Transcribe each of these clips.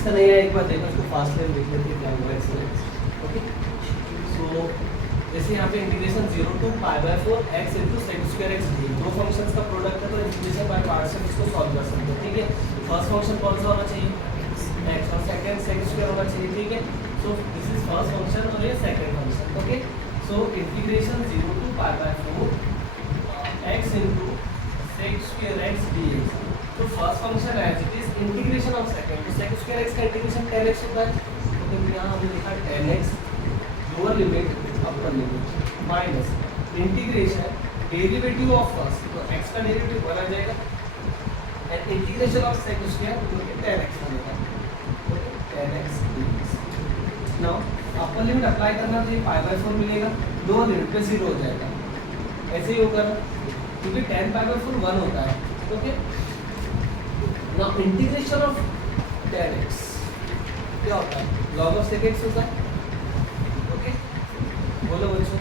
जिसका नहीं है एक बार देखो, इसको फास्ट लेन लिख लेते हैं क्या होगा इसमें। ओके, सो जैसे यहाँ पे integration 0 to pi by 4 x into sec square x d, दो फंक्शंस का प्रोडक्ट है तो इंटीग्रेशन बाय पार्ट्स से इसको सॉल्व कर सकते हैं। ठीक है, फर्स्ट फंक्शन कौन सा होना चाहिए, एक्स, और सेकंड सेक स्क्वायर होना चाहिए। ठीक है, so this is first function और ये second function. Okay, so integration 0 to pi by 4 x into sec square x d x. तो फर्स्ट फंक्शन है it is integration of second, तो सेक स्क्वायर एक्स का इंटीग्रेशन 10x होता है, तो यहाँ हमने लिखा 10x lower limit upper limit minus integration derivative of first, तो x का डेरिवेटिव 1 आ जाएगा and integration of sec square तो 10x बनेगा, 10x dx। नाउ अपर लिमिट अप्लाई करना तो ये पाई बाय 4 मिलेगा, लोअर लिमिट पे 0 हो जाएगा, ऐसे ही होगा ना, क्योंकि 10 पाई बाय 4 1 होता है। Okay, now integration of 10x क्या होता है, log ऑफ sec x होता है। ओके, बोलो बच्चों,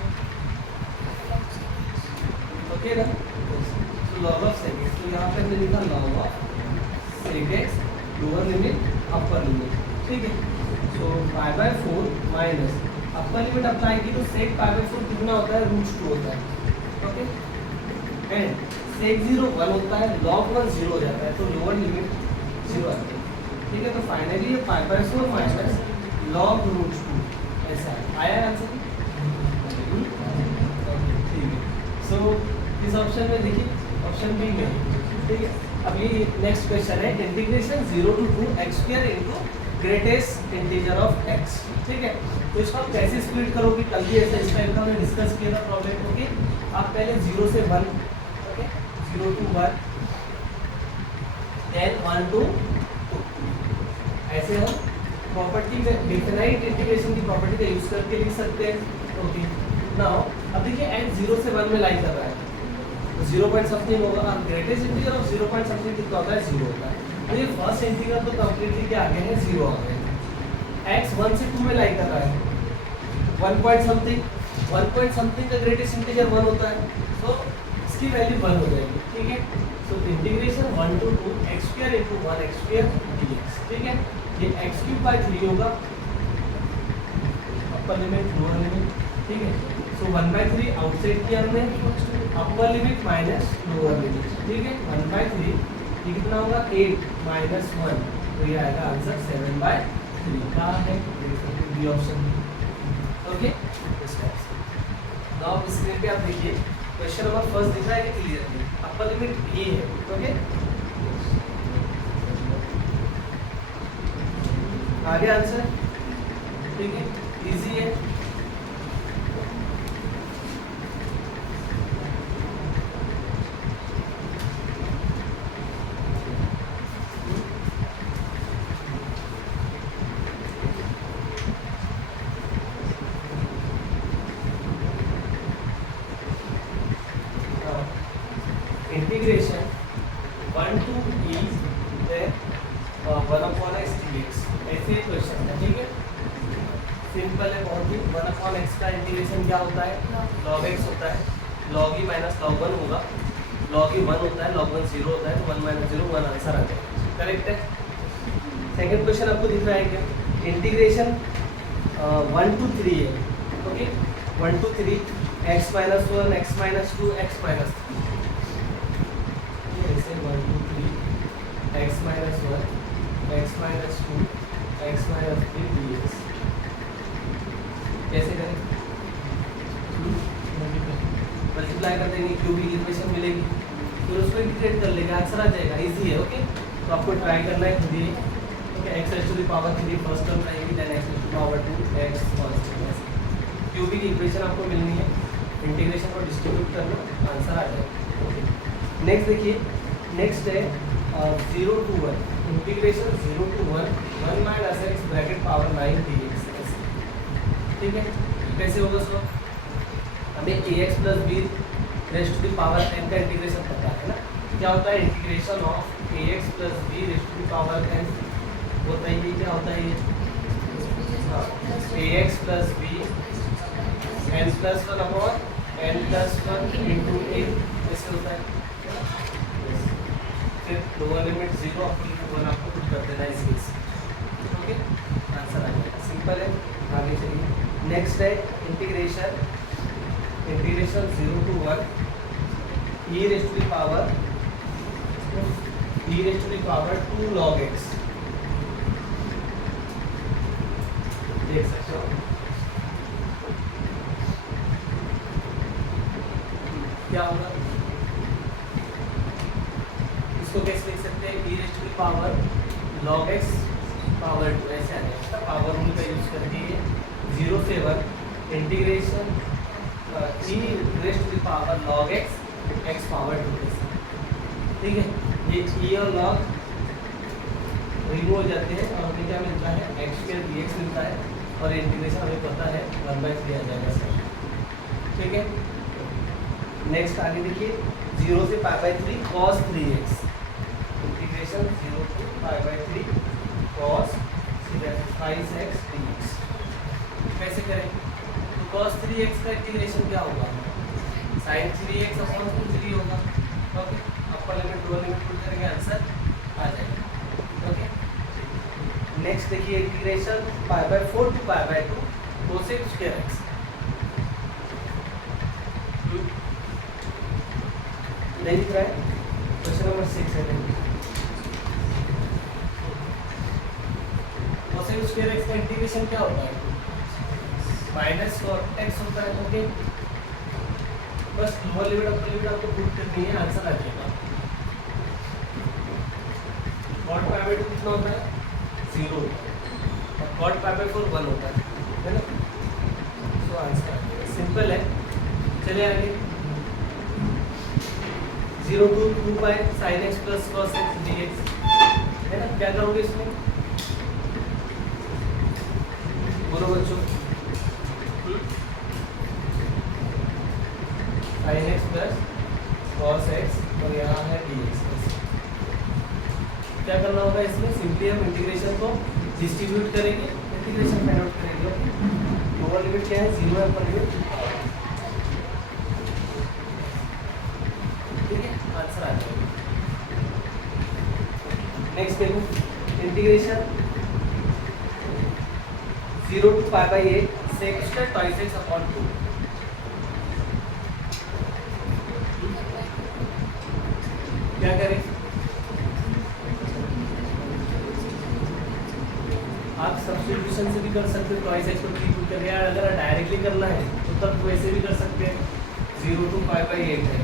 ओके ना, तो log ऑफ sec x, तो यहाँ पे हमने लिखा log of sec x lower limit upper limit. ठीक है, so pi by 4 minus upper limit apply की तो sec पाई बाय 4 कितना होता है, √2 होता है। ओके, एंड sec 0 1 होता है, log 1 0 हो जाता है, तो लोअर लिमिट 0 आती है। ठीक है, तो फाइनली ये पाई बाय 4 माइनस log √2 ऐसा आया आंसर। ठीक है, सो इस ऑप्शन में देखिए ऑप्शन बी में। ठीक है, अब ये नेक्स्ट क्वेश्चन है integration 0 to 2 x square into greatest integer of x। ठीक है, तो इसको आप कैसे स्प्लिट करोगे, कल भी ऐसा इस टाइप का हमने डिस्कस किया था प्रॉब्लम। ओके, आप पहले 0 से 1, ओके 0 टू 1 देन 1 टू 2, ऐसे हम प्रॉपर्टी में डिफाइनाइट इंटीग्रेशन की प्रॉपर्टी का यूज करके लिख सकते हैं। ओके, नाउ अब देखिए एट 0 से 1 में लाइन कर रहा है तो 0 पॉइंट समथिंग होगा, और greatest integer of 0 point something कितना होता है, 0 होता है। तो ये फर्स्ट इंटीग्रल तो कंप्लीटली क्या आ गया है, 0 आ गया है। x 1 से 2 में लाइन कर रहा है 1 पॉइंट समथिंग का ग्रेटेस्ट इंटीजर 1 होता है, तो इसकी वैल्यू 1 हो जाएगी। ठीक है, so integration 1 to 2 x square into 1 x square dx। ठीक है, ये x³/3 होगा अपर लिमिट लोअर लिमिट। ठीक है, सो 1/3 आउटसाइड किया हमने, अपर लिमिट माइनस लोअर लिमिट। ठीक है, 1/3 ये कितना होगा, 8 माइनस 1, तो ये आएगा आंसर 7/3। कहाँ है, B option. Okay, now screen पे आप देखिए क्वेश्चन नंबर फर्स्ट दिख रहा है कि क्लियरली अपर लिमिट ये है। ओके, आगे आंसर। ठीक है, इजी है। Integration 1 to e 1/x dx, ऐसे क्वेश्चन है। ठीक है, सिंपल है बहुत ही। 1/x का इंटीग्रेशन क्या होता है, log x होता है, log e माइनस log 1 होगा, log e 1 होता है, log 1 0 होता है, तो 1 माइनस 0 1 आंसर आ जाएगा। करेक्ट है। सेकंड क्वेश्चन आपको दिख रहा है क्या, इंटीग्रेशन 1 टू 3 है। Okay, 1 to 3 x minus 1 x minus 2 x minus 3, ऐसे 1 to 3 x minus 1 x minus 2 x minus 3 dx। कैसे करें, मल्टीप्लाई कर देंगे, क्यूबिक इक्वेशन मिलेगी, फिर उसको इंटीग्रेट कर लेंगे, आंसर आ जाएगा। इजी है। ओके, तो आपको ट्राई करना है खुद ही। Okay, x raised to the power 3 first term रहेगी, then x raised to the power 2 x first term. Cubic equation आपको मिलनी है, इंटीग्रेशन को डिस्ट्रीब्यूट करना, आंसर आ जाएगा। ओके, नेक्स्ट देखिए, नेक्स्ट है 0 to 1 integration 0 to 1 1 minus x bracket power 9 dx। ठीक है, कैसे होगा सर, हमें ax plus b raised to the power n का इंटीग्रेशन पता है ना, क्या होता है integration of ax plus b raised to the power n होता है, ये क्या होता है, ये ax plus b n plus 1 upon n plus 1 into a, ऐसे होता है। फिर लोअर लिमिट 0 अपर लिमिट 1 आपको कुछ कर देना है इस केस। ओके, आंसर आ जाएगा, सिंपल है। आगे चलिए, नेक्स्ट है integration 0 to 1 e raised to the power 2 log x, देख सकते हो क्या होगा, इसको कैसे लिख सकते हैं, e raised to the power log x power 2 ऐसे आ जाएगा, पावर रूल का यूज करके 0 से 1 integration e raised to the power log x power 2, ठीक है। ये e और log रिमूव हो जाते हैं और हमें क्या मिलता है, x स्क्वायर dx मिलता है, और इंटीग्रेशन हमें पता है 1/3 आ जाएगा सर, ठीक है। नेक्स्ट आगे देखिए, 0 से π/3 cos 3x, integration 0 to π/3 cos 5x dx, कैसे करें, तो cos 3x का इंटीग्रेशन क्या होगा, sin 3x अपॉन 3 होगा, okay, upper limit lower limit put करेंगे, आंसर आ जाएगा, ओके। नेक्स्ट देखिए, integration π/4 to π/2 cosec square x, नहीं दिख रहा है, क्वेश्चन नंबर 6 है, cosec स्क्वायर x का इंटीग्रेशन क्या होता है, माइनस cot x होता है, ओके। बस लोअर लिमिट अपर लिमिट आपको पुट करनी है, आंसर आ जाएगा। cot π/2 कितना होता है, 0 और cot π/4 1 होता है ना, तो आंसर आ जाएगा, सिंपल है। चलिए आगे, 0 to 2 sin x plus cos x dx, है ना, क्या करोगे इसमें, बोलो बच्चों, sin x plus cos x और यहाँ है dx, क्या करना होगा इसमें, सिंपली हम इंटीग्रेशन को डिस्ट्रीब्यूट करेंगे, इंटीग्रेशन फाइंड आउट करेंगे, लोअर लिमिट क्या है, 0 है, अपर लिमिट, ठीक है, आंसर आ जाएगा। नेक्स्ट देखो, integration 0 to π/8 sec square twice x upon 2, क्या करें, आप सब्स्टिट्यूशन से भी कर सकते हो, ट्वाइस एक्स को 3 पुट करके, अगर डायरेक्टली करना है तो तब वैसे भी कर सकते हैं, 0 to π/8 है,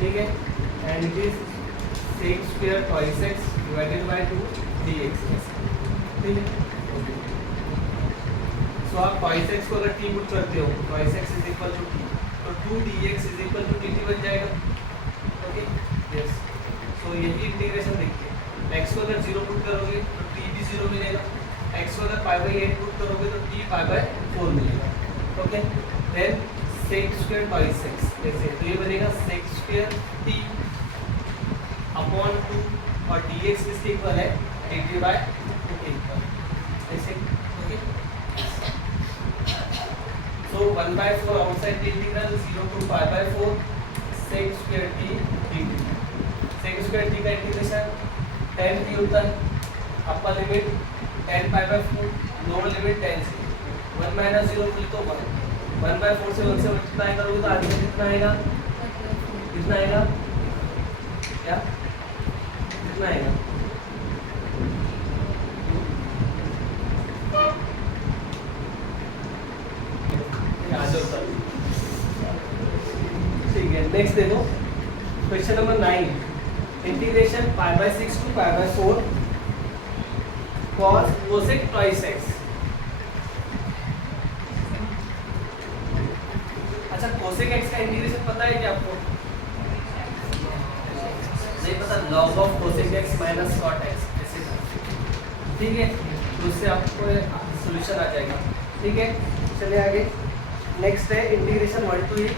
ठीक है, and it is sec square twice x divided by 2 dx, ठीक है। सो आप ट्वाइस एक्स को अगर t पुट करते हो, twice x is equal to t, तो 2 dx is equal to dt बन जाएगा, ओके, यस। सो यही इंटीग्रेशन देखिए, x को अगर 0 पुट करोगे तो t भी 0 मिलेगा, x को अगर π/8 पुट करोगे तो t π/4 मिलेगा, okay. Then sec square twice x, कैसे, तो ये बनेगा sec स्क्वायर t अपॉन 2 और dx किसके इक्वल है, dt बाय 2 के इक्वल, ऐसे, okay. So 1/4 outside the integral 0 to π/4 sec square t dt, sec square t का इंटीग्रेशन 10 t होता है, अपर लिमिट 10 π/4, लोअर लिमिट 10 से 1 माइनस 0 तो 1, 1/4 से 1 से मल्टीप्लाई करोगे तो आंसर कितना आएगा, कितना आएगा, क्या कितना आएगा, ठीक है। नेक्स्ट देखो, question number 9, integration π/6 to π/4 cos cosec twice x, अच्छा cosec x का इंटीग्रेशन पता है क्या आपको, नहीं पता, log of cosec x minus cot x, ऐसे था, ठीक है, तो उससे आपको सॉल्यूशन आ जाएगा, ठीक है। चलिए आगे, नेक्स्ट है integration 1 to e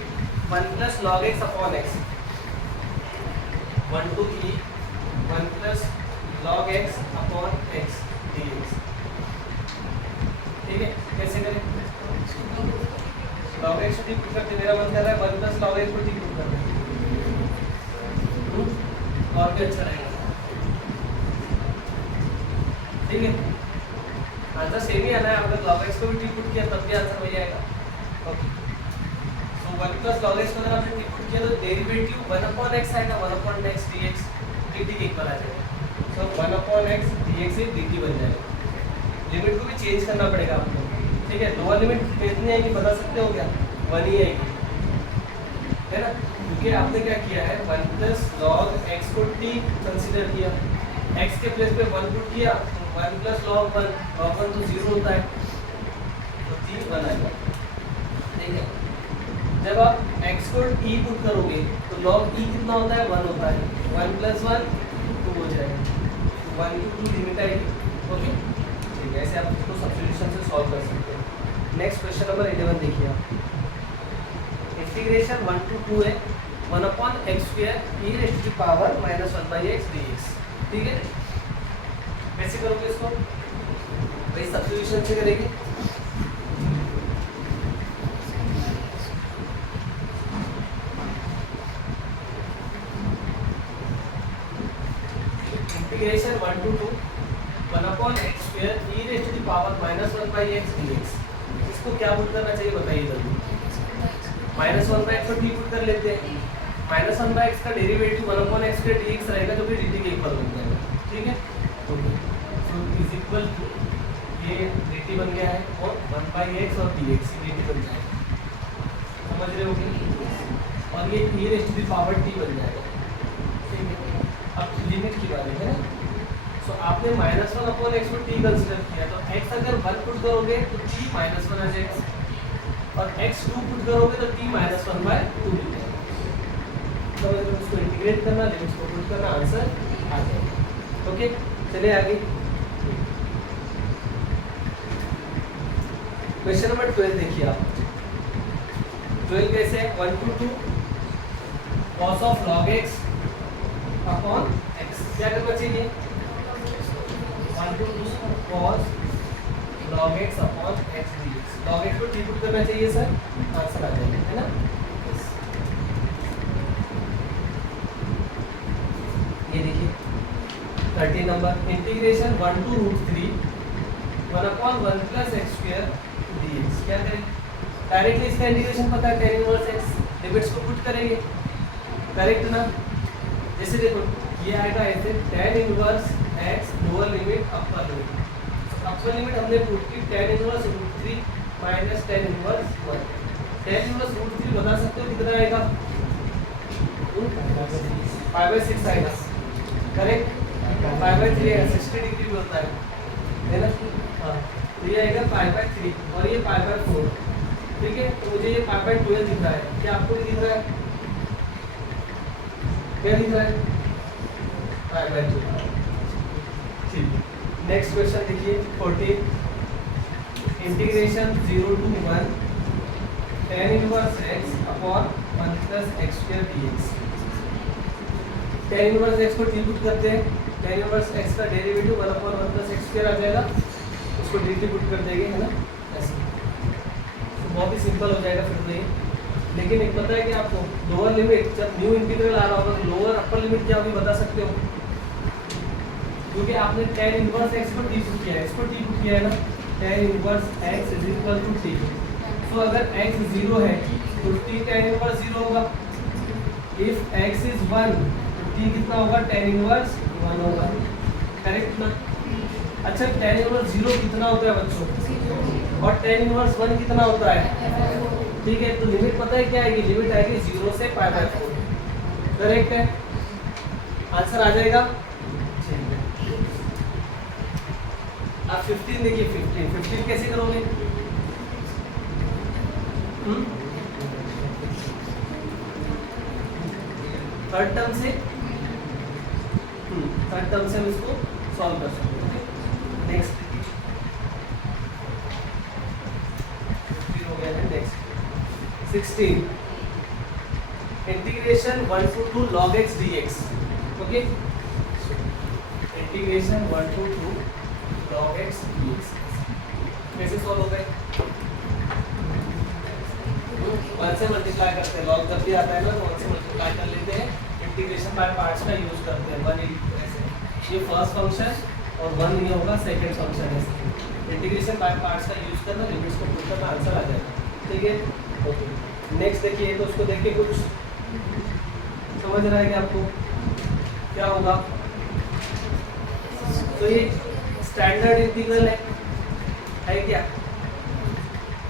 1 plus log x upon x, 1 to e 1 plus log x upon x dx, ठीक है, कैसे करें, log x को ठीक करते, मेरा मन कर रहा है 1 plus log x को ठीक करते हैं, और क्या अच्छा रहेगा, ठीक है, आंसर सेम ही आना है, अगर log x को भी टी पुट किया तब भी आंसर वही आएगा। ओके, सो 1 प्लस log x को अगर आपने टी पुट किया तो डेरिवेटिव 1 अपॉन x आएगा, 1 अपॉन x dx dt के इक्वल आ जाएगा। सो 1 अपॉन x dx से dt बन जाएगा। लिमिट को भी चेंज करना पड़ेगा आपको, ठीक है। लोअर लिमिट कितनी आएगी बता सकते हो क्या? 1 ही आएगी, है ना, क्योंकि आपने क्या किया है 1 प्लस log x को t कंसीडर किया, x के प्लेस पे 1 पुट किया, 1 प्लस log 1, log 1 तो 0 होता है, तो t 1 आएगा, ठीक है। जब आप x को t पुट करोगे तो log e कितना होता है? 1 होता है, 1 प्लस 1 2 हो जाएगा, 1 to 2 लिमिट आएगी। ओके, ठीक है, ऐसे आप इसको सब्स्टिट्यूशन से सॉल्व कर सकते हैं। नेक्स्ट क्वेश्चन नंबर 11 देखिए आप, इंटीग्रेशन 1 to 2 है, 1 upon x square e raise to power minus 1 by x dx, ठीक है। कैसे करोगे इसको? भाई सब्स्टिट्यूशन से करेंगे। Integration 1 to 2 1 upon x square e raise to power minus 1 by x dx, इसको क्या पुट करना चाहिए बताइए जल्दी? माइनस 1 बाई एक्स को टी पुट कर लेते हैं, माइनस 1 बाई एक्स का derivative 1 upon x square dx रहेगा जो कि dt के इक्वल बन जाएगा, ठीक है। Okay, so is equal to ये dt बन गया है और 1 बाई एक्स और dx dt बन जाएगा, समझ रहे हो क्या? और ये e raise to power t बन जाएगा, ठीक है। अब लिमिट की बात है ना, सो आपने माइनस 1 अपॉन एक्स को t कंसीडर किया, तो x अगर 1 पुट करोगे तो t माइनस 1 आ जाएगा, और x 2 पुट करोगे तो t माइनस 1 बाय 2 मिल जाएगा। तो अगर इसको इंटीग्रेट करना, लिमिट्स को पुट करना, आंसर आ जाएगा। ओके, चलिए आगे। क्वेश्चन नंबर 12 देखिए आप, 12 कैसे है? 1 to 2 cos of log x upon x, क्या करना चाहिए? 1 to 2 cos log x upon x dx, log x को t पुट करना चाहिए सर, आंसर आ जाएगा, है ना। ये देखिए 13 number, integration 1 to √3 1 upon 1 plus X square dx, क्या करें? डायरेक्टली इसका इंटीग्रेशन पता है, tan इनवर्स x, लिमिट्स को पुट करेंगे, करेक्ट ना। जैसे देखो ये आएगा ऐसे tan inverse x lower limit upper limit, upper limit हमने पुट की tan inverse √3 minus tan inverse 1, tan inverse √3 बता सकते हो कितना आएगा? 5/6 आएगा, करेक्ट। 5/3 है, 60 डिग्री भी होता है ना। हाँ, तो ये आएगा 5/3 और ये 5/4, ठीक है। तो मुझे ये 5/12 दिख रहा है, क्या आपको भी दिख रहा है? क्या दिख रहा है? 5/2, ठीक है। नेक्स्ट क्वेश्चन देखिए 14, integration 0 to 1 tan inverse x upon 1 plus X square dx, tan inverse x को t पुट करते हैं, tan इनवर्स x का derivative 1 upon 1 plus X square आ जाएगा, उसको dt पुट कर देंगे, है ना, ऐसे। तो बहुत ही सिंपल हो जाएगा फिर तो ये। लेकिन एक पता है कि आपको लोअर लिमिट जब न्यू इंटीग्रल आ रहा होगा तो लोअर अपर लिमिट क्या होगी बता सकते हो? क्योंकि आपने tan इनवर्स x को t पुट किया है, इसको t पुट किया है ना, tan inverse x is equal to t। तो अगर x 0 है तो t tan इनवर्स 0 होगा, इफ x इज 1 तो t कितना होगा? tan इनवर्स 1 होगा, करेक्ट ना। अच्छा, tan इनवर्स 0 कितना होता है बच्चों? और tan इनवर्स 1 कितना होता है? ठीक है, तो लिमिट पता है क्या आएगी? लिमिट आएगी 0 से π/4, करेक्ट है, आंसर आ जाएगा। अब 15 देखिए, 15 कैसे करोगे? थर्ड टर्म से हम इसको सॉल्व कर सकते हैं। नेक्स्ट हो गया है, next 16, integration 1 to 2 log x dx, okay. Integration 1 to 2 log x dx कैसे सॉल्व हो गए? 1 से मल्टीप्लाई करते हैं, log जब भी आता है ना तो 1 से मल्टीप्लाई कर लेते हैं, इंटीग्रेशन बाय पार्ट्स का यूज करते हैं, 180 ऐसे। ये फर्स्ट फंक्शन और 1 ये होगा सेकंड फंक्शन है। इंटीग्रेशन बाय पार्ट्स का यूज करना, लिमिट्स को पुट करना, आंसर आ जाएगा। ठीक है, ओके। नेक्स्ट देखिए, तो उसको देख के कुछ समझ रहा है कि आपको क्या होगा। तो ये स्टैंडर्ड इंटीग्रल है क्या?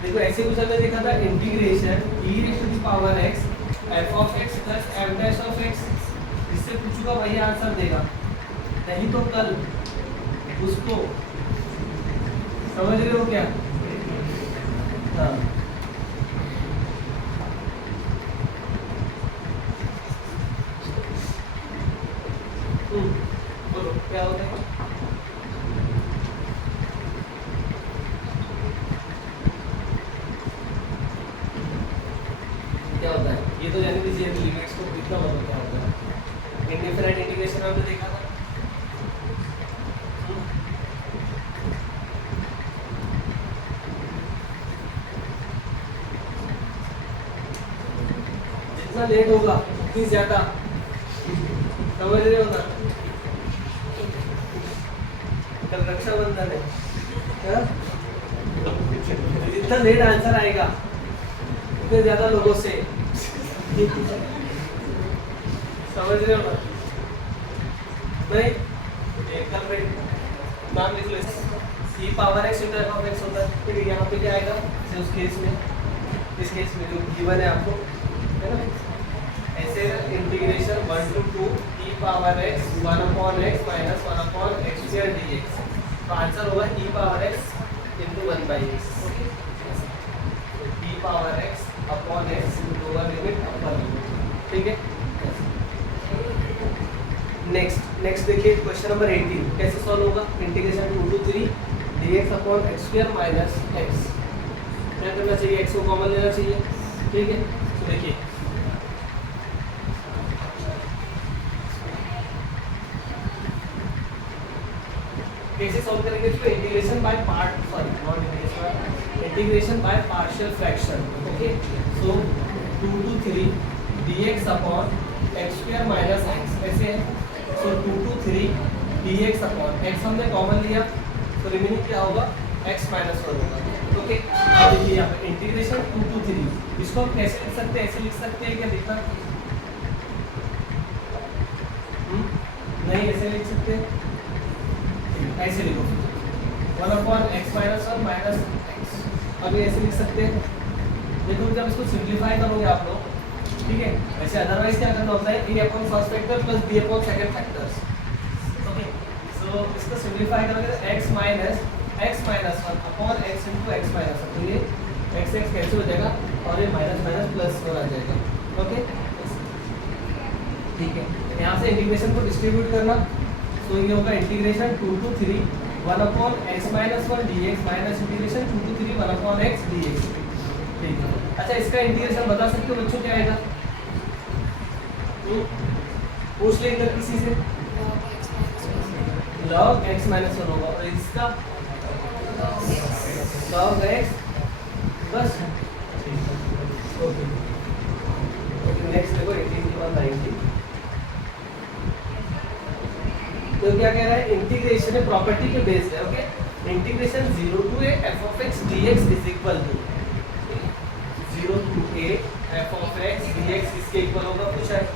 देखो ऐसे कुछ हमने देखा था, इंटीग्रेशन e⁻x f(x) + f'(x), इससे पूछूंगा वही आंसर देगा, नहीं तो कल उसको, समझ रहे हो क्या? हाँ, बोलो क्या होता है? क्या होता है ये तो जान लीजिए, लिमिट्स को कितना मतलब क्या होता है। इंडिफरेंट इंटीग्रेशन हमने देखा था। जितना लेट होगा उतनी ज्यादा, समझ रहे हो ना? कल रक्षाबंधन है, जितना लेट आंसर आएगा उतने ज्यादा लोगों से, समझ रहे हो ना? नहीं, कल पे नाम लिख लो, e⁻x × f(x) होता है। फिर यहाँ पे क्या आएगा, जैसे उस केस में, इस केस में जो गिवन है आपको, है ना, ऐसे integration 1 to 2 e⁻x 1/x - 1/x² dx, तो आंसर होगा e⁻x × 1/x, e⁻x upon x, lower limit upper limit. ठीक है, नेक्स्ट देखिए क्वेश्चन नंबर 18 कैसे सॉल्व होगा। Integration 2 to 3 dx upon x² minus x, क्या करना चाहिए? x को कॉमन लेना चाहिए। ठीक है, तो देखिए कैसे सॉल्व करेंगे इसको, integration by part, sorry not integration, integration by partial fraction. Okay, so 2 to 3 dx upon x² minus x, ऐसे है। सो 2 to 3 dx अपॉन x हमने कॉमन लिया, तो रिमेनिंग क्या होगा, x - 1 होगा। ओके, अब देखिए यहाँ पे इंटीग्रेशन 2 to 3, इसको हम कैसे लिख सकते हैं? ऐसे लिख सकते हैं क्या? देखना, नहीं ऐसे लिख सकते हैं, ऐसे लिखो 1/x - 1 माइनस x, अभी ऐसे लिख सकते हैं। देखो जब इसको सिंप्लीफाई करोगे आप लोग, ठीक है, वैसे अदरवाइज क्या करना होता है, a/1 first factor plus b/2 second factors. Okay, so इसको सिंप्लीफाई करोगे तो x - 1 अपॉन x × x - 1, तो ये x कैंसिल हो जाएगा और ये माइनस माइनस प्लस हो जाएगा। ओके, ठीक है, यहाँ से इंटीग्रेशन को डिस्ट्रीब्यूट करना, तो ये होगा integration 2 to 3 1/x - 1 dx minus integration 2 to 3 1/x dx। ठीक है, अच्छा इसका इंटीग्रेशन बता सकते हो बच्चों क्या आएगा? पूछ लेंगे किसी से, log x - 1 होगा, और इसका log x, बस। ओके, नेक्स्ट देखो 18 के बाद 19, तो क्या कह रहा है, इंटीग्रेशन है प्रॉपर्टी के बेस है। Okay, integration 0 to a f(x) dx is equal to 0 to a f(x) dx इसके इक्वल होगा। पूछा है,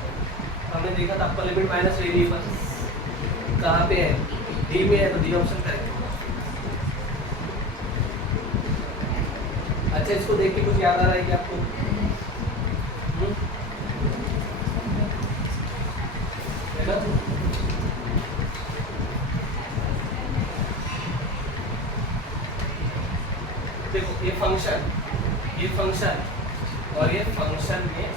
हमने देखा था अपर लिमिट माइनस वेरिएबल कहाँ पे है, डी में है, तो डी ऑप्शन करेंगे। अच्छा इसको देख के कुछ याद आ रहा है कि आपको? है ना, देखो ये फंक्शन और ये फंक्शन में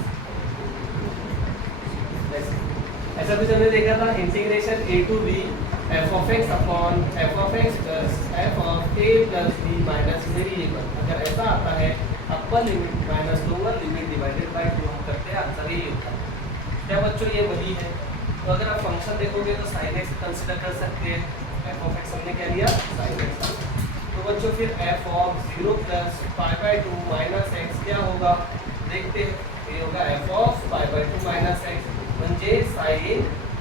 ऐसा कुछ हमने देखा था, integration a to b f(x) upon f(x) plus f(a) plus b minus variable. अगर ऐसा आता है, अपर limit minus lower limit divided by 2 हम करते हैं, आंसर यही होता है। क्या बच्चों ये वही है? तो अगर आप फंक्शन देखोगे तो sin x कंसीडर कर सकते हैं, f(x) हमने क्या लिया, sin x। तो बच्चों फिर f(0 + π/2 माइनस x क्या होगा, देखते हैं। ये होगा f(π/2 - x म्हणजे sin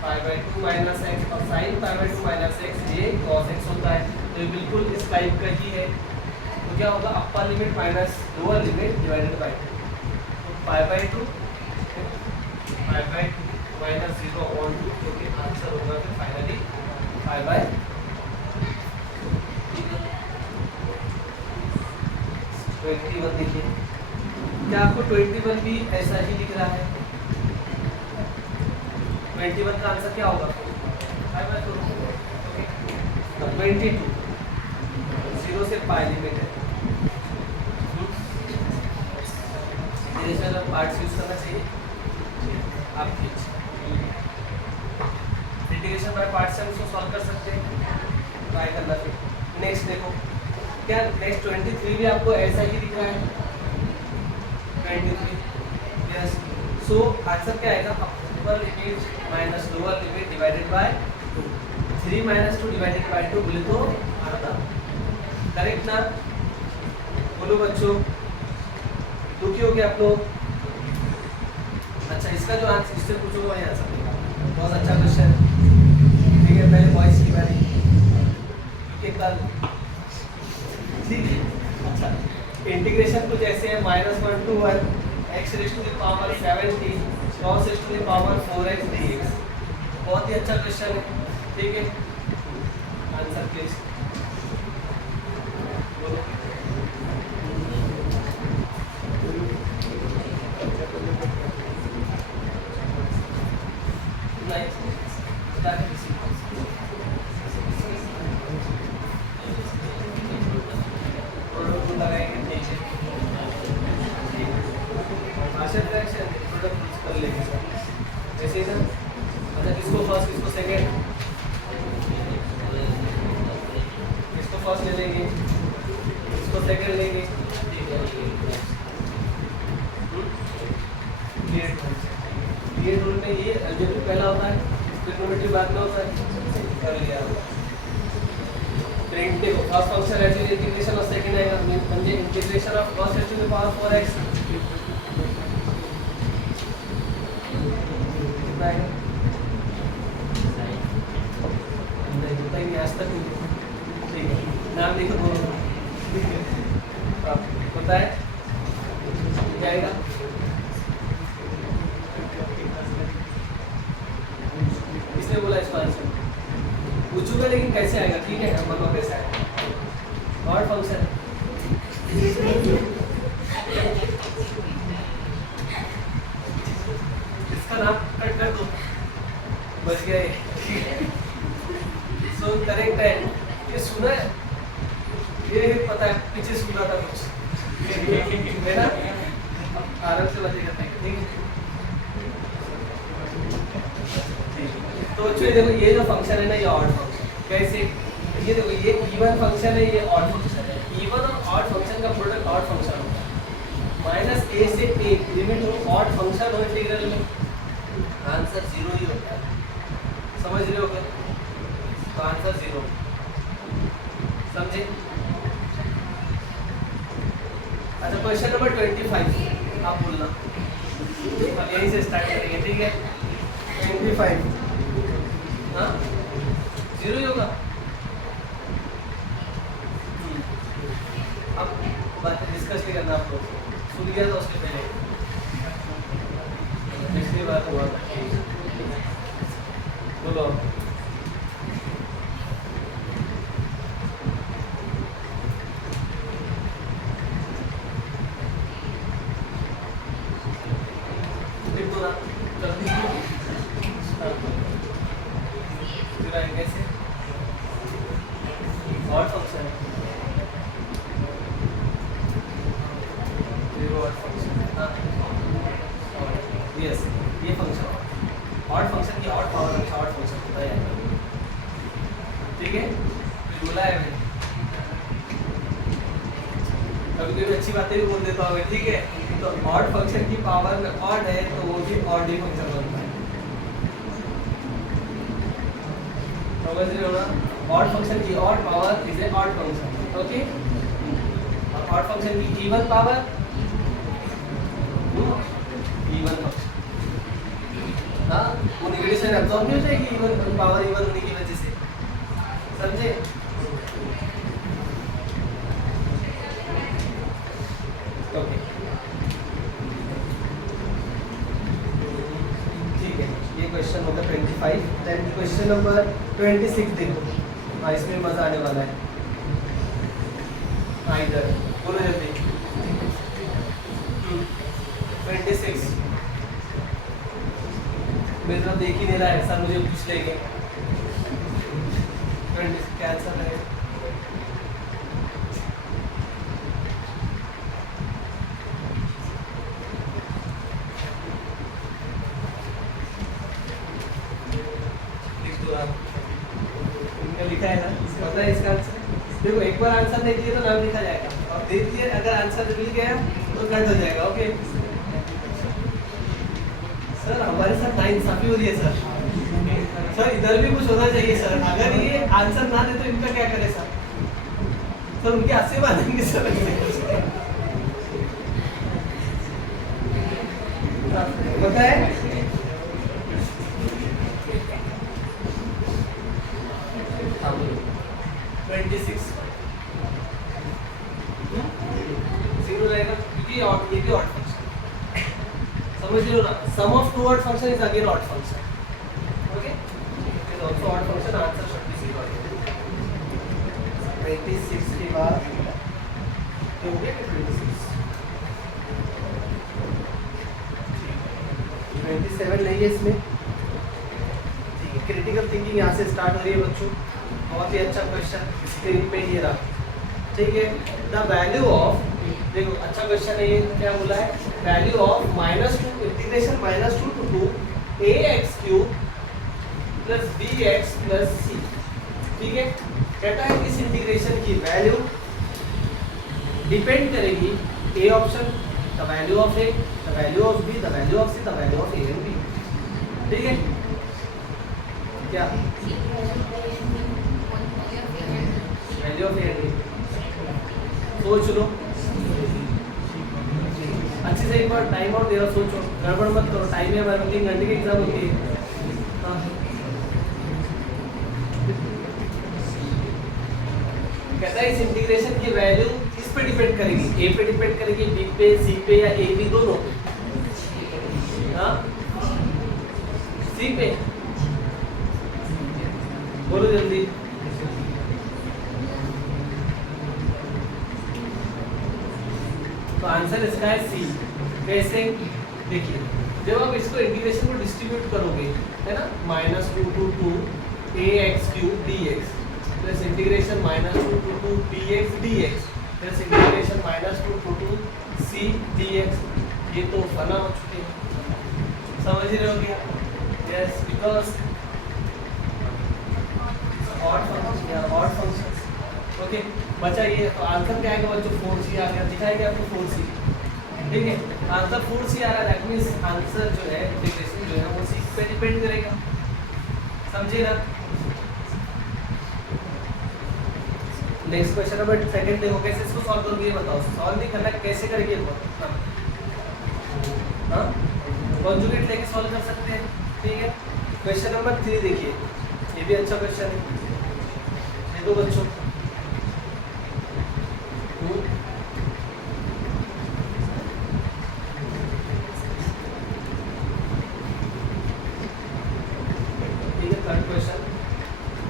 pi by 2 minus X और sine pi by 2 minus X ये cos x होता है। तो ये बिल्कुल इस टाइप का ही है। तो क्या होगा, अपर limit minus lower limit divided by 2। तो पाई बाय 2 माइनस 0 ऑन 2, जो कि आंसर होगा फिर फाइनली पाई बाय 21। देखिए क्या आपको 21 भी ऐसा ही दिख रहा है? 21 का आंसर क्या होगा? पाई बाय 2। ओके, अब 22 0 से पाई लिमिट है। जैसे अगर पार्ट्स यूज करना चाहिए आप इंटीग्रेशन बाय पार्ट्स से हम इसको सॉल्व कर सकते हैं, ट्राई करना। फिर नेक्स्ट देखो, क्या नेक्स्ट 23 भी आपको ऐसा ही दिख रहा है? 23 यस। सो आंसर क्या आएगा? अपर limit minus lower limit divided by 2। 3 minus 2 divided by 2 बोले तो आधा। करेक्ट ना? बोलो बच्चों, दुखी हो गए आप लोग? अच्छा, इसका जो आंसर इससे पूछूंगा वही आंसर देगा। बहुत अच्छा क्वेश्चन। ठीक है, पहले वॉइस की बारी, क्योंकि कल ठीक है। अच्छा, इंटीग्रेशन कुछ ऐसे है -1 to 1 x raise to the power 7t cos x to the power 4x dx। बहुत ही अच्छा क्वेश्चन है। ठीक है, आंसर प्लीज बोलो। ऐसे ना, अच्छा किसको फर्स्ट किसको सेकेंड? किसको फर्स्ट ले लेंगे, किसको सेकेंड लेंगे? क्रिएट रूल में ये अलजेब्रिक पहला होता है, ट्रिग्नोमेट्री बाद में होता है। कर लिया प्रिंट देखो, फर्स्ट फंक्शन है इंटीग्रेशन और सेकंड आएगा म्हणजे integration of cos x to the power 4x कितना आएगा? नहीं होता ही नहीं आज तक। ठीक है, नाम लिखो दोनों। होता है क्या आएगा? इसने बोला इसका आंसर पूछूंगा, लेकिन कैसे आएगा? ठीक है, हम बताओ कैसे आएगा। ऑड फंक्शन इसका नाम कट कर दो, बच गया ये। सो करेक्ट है, ये सुना है, ये पता है, पीछे सुना था कुछ है ना, आराम से बचेगा। ठीक है, तो बच्चों देखो ये जो फंक्शन है ना, ये ऑड फंक्शन कैसे? ये देखो, ये इवन फंक्शन है, ये ऑड फंक्शन है। इवन और ऑड फंक्शन का प्रोडक्ट ऑड फंक्शन होता है। -a से a लिमिट हो, ऑड फंक्शन हो इंटीग्रल में, आंसर 0 ही होता है। समझ रहे हो क्या? तो आंसर 0, समझे? अच्छा, क्वेश्चन नंबर 25 आप बोलना, अब यहीं से स्टार्ट करेंगे। ठीक है, 25 हाँ 0 ही होगा। अब बात डिस्कस नहीं करना, आप लोग सुन गया था उसके पहले, पिछली बार हुआ था। बोलो लिख दो ना जल्दी। कैसे ऑड फंक्शन है, 0 ऑड फंक्शन है। हाँ यस, ये फंक्शन ऑड फंक्शन की ऑड पावर हमेशा ऑड फंक्शन होता है। ठीक है, बोला है मैंने, कभी कभी अच्छी बातें भी बोल देता हूँ। ठीक है, तो ऑड फंक्शन की पावर में ऑड है तो वो भी ऑड ही फंक्शन बनता है। समझ रहे हो ना? ऑड फंक्शन की odd power is a odd function. Okay, और ऑड फंक्शन की इवन पावर इवन फंक्शन। हाँ, वो निगेटिव एब्जॉर्ब नहीं हो जाएगी इवन पावर इवन होने की वजह से, समझे? ओके ठीक है, ये क्वेश्चन होगा 25। देन क्वेश्चन नंबर 26 देखो। हाँ, इसमें मजा आने वाला है। हाँ, इधर बोलो जल्दी। 26 मेरी तरफ देख ही नहीं रहा है सर, मुझे पूछ लेंगे। 26 क्या आंसर है? लिखा है ना, पता है इसका आंसर? देखो, एक बार आंसर दे दिए तो नाम लिखा जाएगा, और दे दिए अगर आंसर मिल गया तो कट हो जाएगा। ओके सर, हमारे साथ नाइंसाफी हो रही है सर। सर इधर भी कुछ होना चाहिए सर, अगर ये आंसर ना दे तो इनका क्या करे सर? सर उनके हाथ से बांधेंगे सर। पता है 26 0 रहेगा क्योंकि ये भी ऑड फंक्शन, समझ लो ना। Sum of two odd function is again odd function. Okay, it is also odd function, answer should be 0। 26 के बाद क्या हो गया? 27 नहीं है इसमें। ठीक है, क्रिटिकल थिंकिंग यहाँ से स्टार्ट हो रही है बच्चों। बहुत ही अच्छा क्वेश्चन स्क्रीन पे ये रहा। ठीक है, द वैल्यू ऑफ, देखो अच्छा क्वेश्चन है ये। क्या बोला है? Value of -2 integration -2 to 2 ax³ + bx + c। ठीक है, कहता है इस इंटीग्रेशन की वैल्यू डिपेंड करेगी A option, the value of a, the value of b, the value of c, the value of a and b। ठीक है, क्या value of a and b? सोच लो अच्छे से, एक बार टाइम आउट दे रहा, सोचो, गड़बड़ मत करो। टाइम है हमारे 3 घंटे की एग्जाम होती है। कहता है इस इंटीग्रेशन की वैल्यू किस पे डिपेंड करेगी? ए पे डिपेंड करेगी, बी पे, सी पे, या ए बी दोनों पे? हाँ, सी पे। बोलो जल्दी। तो आंसर इसका है सी। कैसे? देखिए, जब आप इसको इंटीग्रेशन को डिस्ट्रीब्यूट करोगे, है ना, -2 to 2 ax³ dx plus integration -2 to 2 bx dx plus integration -2 to 2 c dx, ये तो फना हो चुके हैं। समझ रहे हो क्या? यस, बिकॉज ऑड फंक्शन या ऑड फंक्शन। ओके, बचा ये। तो आंसर क्या आएगा बच्चों? 4c आ गया। दिखाएगा आपको 4c। ठीक है, आंसर 4c आ रहा है। दैट मींस आंसर जो है इंटीग्रेशन जो है वो c पे डिपेंड करेगा। समझे ना? नेक्स्ट क्वेश्चन नंबर 2 देखो, कैसे इसको सॉल्व करोगे ये बताओ। सॉल्व नहीं करना, कैसे करेंगे? हाँ, कॉन्जुगेट लेके सॉल्व कर सकते हैं। ठीक है, क्वेश्चन नंबर 3 देखिए, ये भी अच्छा क्वेश्चन है। देखो बच्चों,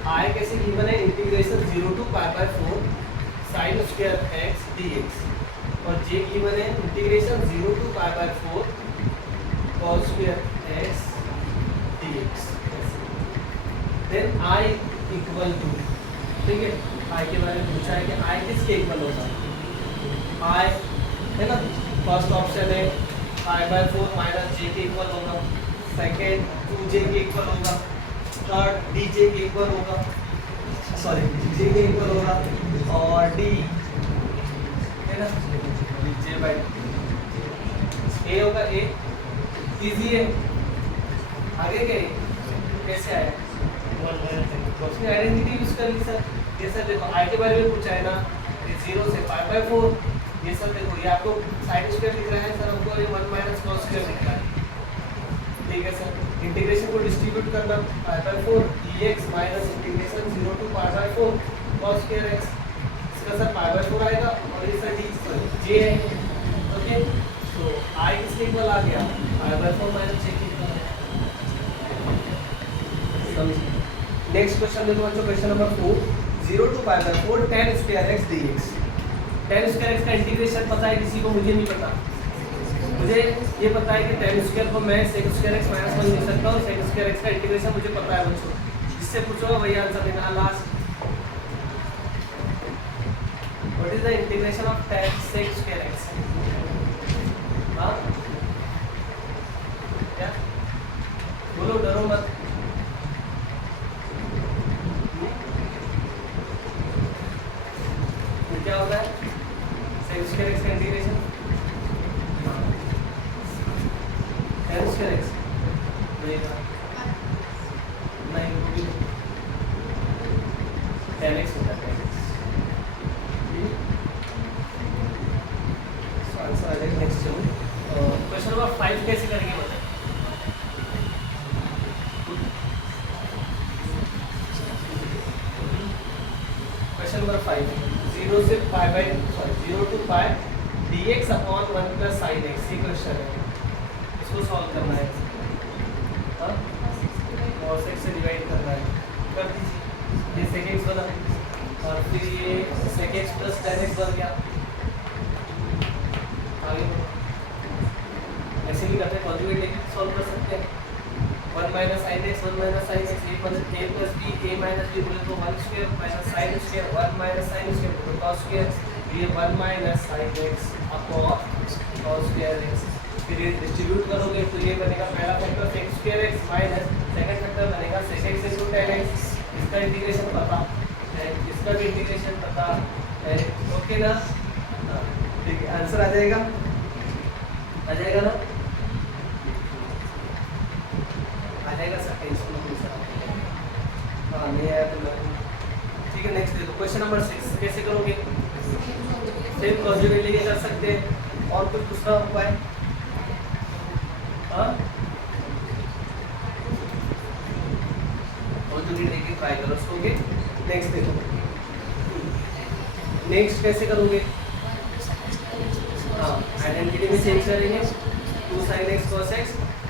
I कैसे गिवन है? Integration 0 to π/4 sin² x dx, और J गिवन है integration 0 to π/4 cos² x dx। Then I equal to, ठीक है, I के बारे में पूछा है कि I किसके इक्वल होगा? I है ना, फर्स्ट ऑप्शन है π/4 -j के इक्वल होगा, सेकेंड 2j के इक्वल होगा, थर्ड dj के इक्वल होगा, सॉरी j के इक्वल होगा, और d है ना, dj/, a होगा, a इजी है। आगे क्या है? कैसे आया? उसने आइडेंटिटी यूज कर ली सर। ये सर देखो, i के बारे में पूछा है ना, ये 0 से π/4, ये सब देखो, ये आपको sin² दिख रहा है सर, हमको ये 1 - cos² दिख रहा है। ठीक है सर। इंटीग्रेशन को डिस्ट्रीब्यूट करना, pi by 4 dx minus integration 0 to pi by 4 cos square x। इसका सर पाई बाय 4 आएगा और ये सर j है। ओके, तो i किसके इक्वल आ गया, पाई बाय 4 माइनस j के इक्वल है। समझिए। नेक्स्ट क्वेश्चन देखो बच्चों, question number 4, 0 to pi by 4 tan square x dx। tan square x का इंटीग्रेशन पता है किसी को? मुझे नहीं पता। मुझे ये पता है कि tan स्क्वायर को मैं sec स्क्वायर x माइनस 1 लिख सकता हूँ। sec स्क्वायर x का इंटीग्रेशन मुझे पता है बच्चों, जिससे पूछोगे वही आंसर देना। Last, what is the integration of tan sec square x? हाँ क्या बोलो, डरो मत। क्या होता है sec स्क्वायर x का इंटीग्रेशन? tan स्क्वायर x नहीं tan x होता है। आंसर आ जाएगा। नेक्स्ट चलो, क्वेश्चन नंबर 5 कैसे करेंगे बताइए। क्वेश्चन नंबर 5, 0 से pi by 0 to pi dx upon 1 plus sin x, ये क्वेश्चन है, इसको सॉल्व करना है। हाँ, cos x से डिवाइड करना है, कर दीजिए। ये sec x बना और फिर ये sec x plus tan x बन गया। आगे ऐसे भी करते हैं, कॉन्जुगेट लेके सॉल्व कर सकते हैं। 1 minus sin x, 1 minus sin x, a plus b, a minus b बोले तो 1 square minus sin square, 1 minus sin square तो cos स्क्वायर, ये 1 minus sin x upon cos square x। फिर ये डिस्ट्रीब्यूट करोगे तो ये बनेगा पहला factor sec square x minus second factor बनेगा sec x into tan x। इसका इंटीग्रेशन पता है, इसका भी इंटीग्रेशन पता है। ओके ना? ठीक है, आंसर आ जाएगा, आ जाएगा ना? आ जाएगा सर, टेंशन मत लो। हाँ नहीं आया तो ठीक है। नेक्स्ट देखो, क्वेश्चन नंबर 6 कैसे करोगे? सेम कॉन्जुगेट लेके कर सकते हैं। और कुछ दूसरा उपाय? हाँ, कॉन्जुगेट लेके ट्राई करो इसको। ओके, नेक्स्ट देखो, नेक्स्ट कैसे करोगे? हाँ, आइडेंटिटी में चेंज करेंगे। 2 sin x cos x,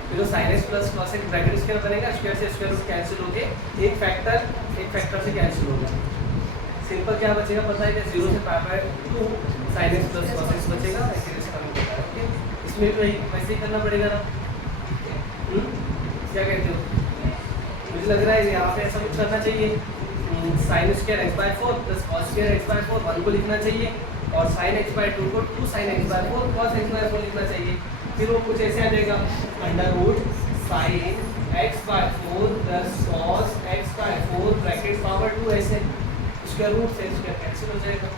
फिर sin x plus cos x bracket square बनेगा, स्क्वायर से स्क्वायर रूट कैंसिल होके एक फैक्टर से कैंसिल होगा। सिंपल क्या बचेगा पता है क्या? 0 से pi by 2 sin x plus cos x बचेगा। इंटीग्रेशन हमें पता है। ओके, इसमें भी वैसे ही करना पड़ेगा ना? क्या कहते हो? मुझे लग रहा है यहाँ पे ऐसा कुछ करना चाहिए। sin square x by 4 plus cos square x by 4 1 को लिखना चाहिए, और sin x बाय 2 को 2 sin x by 4 cos x by 4 लिखना चाहिए। फिर वो कुछ ऐसे आ जाएगा, under root sin x by 4 plus cos x by 4 bracket power 2 ऐसे स्क्वायर रूट से स्क्वायर कैंसिल हो जाएगा।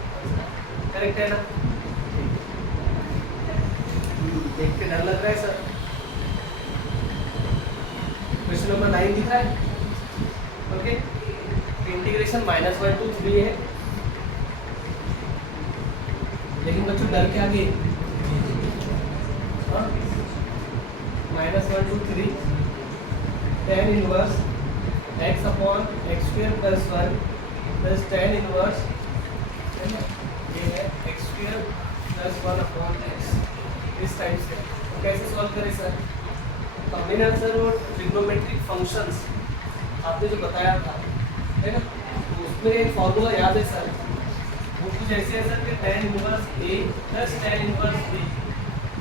करेक्ट है ना? देख के डर लग रहा है सर। क्वेश्चन नंबर 9 दिखा है। ओके, इंटीग्रेशन -1 to 3 है, लेकिन बच्चों डर के आगे -1 to 3 tan inverse x upon x square plus 1 plus tan inverse ये है x square plus 1 upon x। इस टाइप से तो कैसे सॉल्व करें सर? कॉम्बिनेशन और ट्रिग्नोमेट्रिक फंक्शंस आपने जो बताया था है ना, तो उसमें एक फॉर्मूला याद है सर, वो कुछ ऐसे है सर कि tan inverse a plus tan inverse b